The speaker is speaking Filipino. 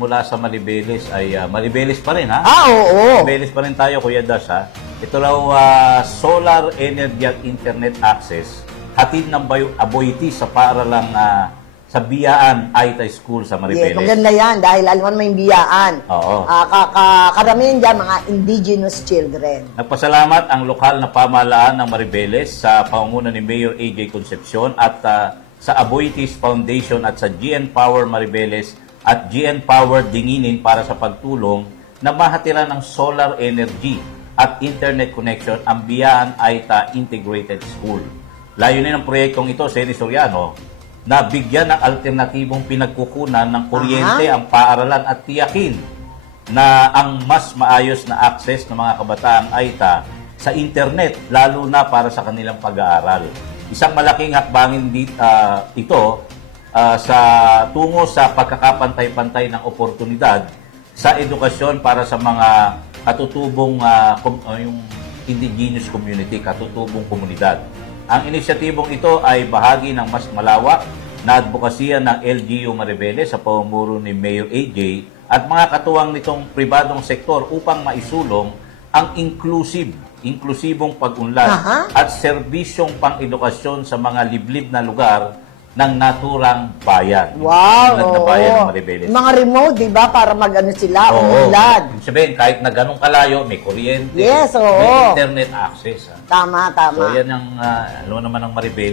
mula sa Maribeles ay Maribeles pa rin, ha? Oo. Maribeles pa rin tayo, Kuya Das, ha? Ito raw solar energy at internet access hatid ng Aboitiz sa paaralang sa Biyaan Aita School sa Maribeles. Yes, maganda yan dahil alam mo may biyaan. Oo. Karamihan dyan mga indigenous children. Nagpasalamat ang lokal na pamahalaan ng Maribeles sa pangunguna ni Mayor AJ Concepcion at sa Aboitiz Foundation at sa GN Power Maribeles at GN Power Dinginin para sa pagtulong na mahatiran ng solar energy at internet connection ang Biyaan Aita Integrated School. Layunin ng proyektong ito, Seni Soriano, na bigyan ng alternatibong pinagkukunan ng kuryente ang paaralan at tiyakin na ang mas maayos na access ng mga kabataang Aita sa internet, lalo na para sa kanilang pag-aaral. Isang malaking hakbangin ito sa tungo sa pagkakapantay-pantay ng oportunidad sa edukasyon para sa mga katutubong yung indigenous community, katutubong komunidad. Ang inisyatibong ito ay bahagi ng mas malawak na advokasya ng LGU Maribeles sa pamumuno ni Mayor AJ at mga katuwang nitong pribadong sektor upang maisulong ang inklusibong pag-unlad at serbisyong pang-edukasyon sa mga liblib na lugar ng naturang bayan. Wow! Na bayan ng Maribeles. Mga remote, di ba? Para mag-ano sila, umulad. Sabihin, kahit na ganong kalayo, may kuryente, Yes, may internet access. Tama. So, yan ang, alam naman ng Maribeles.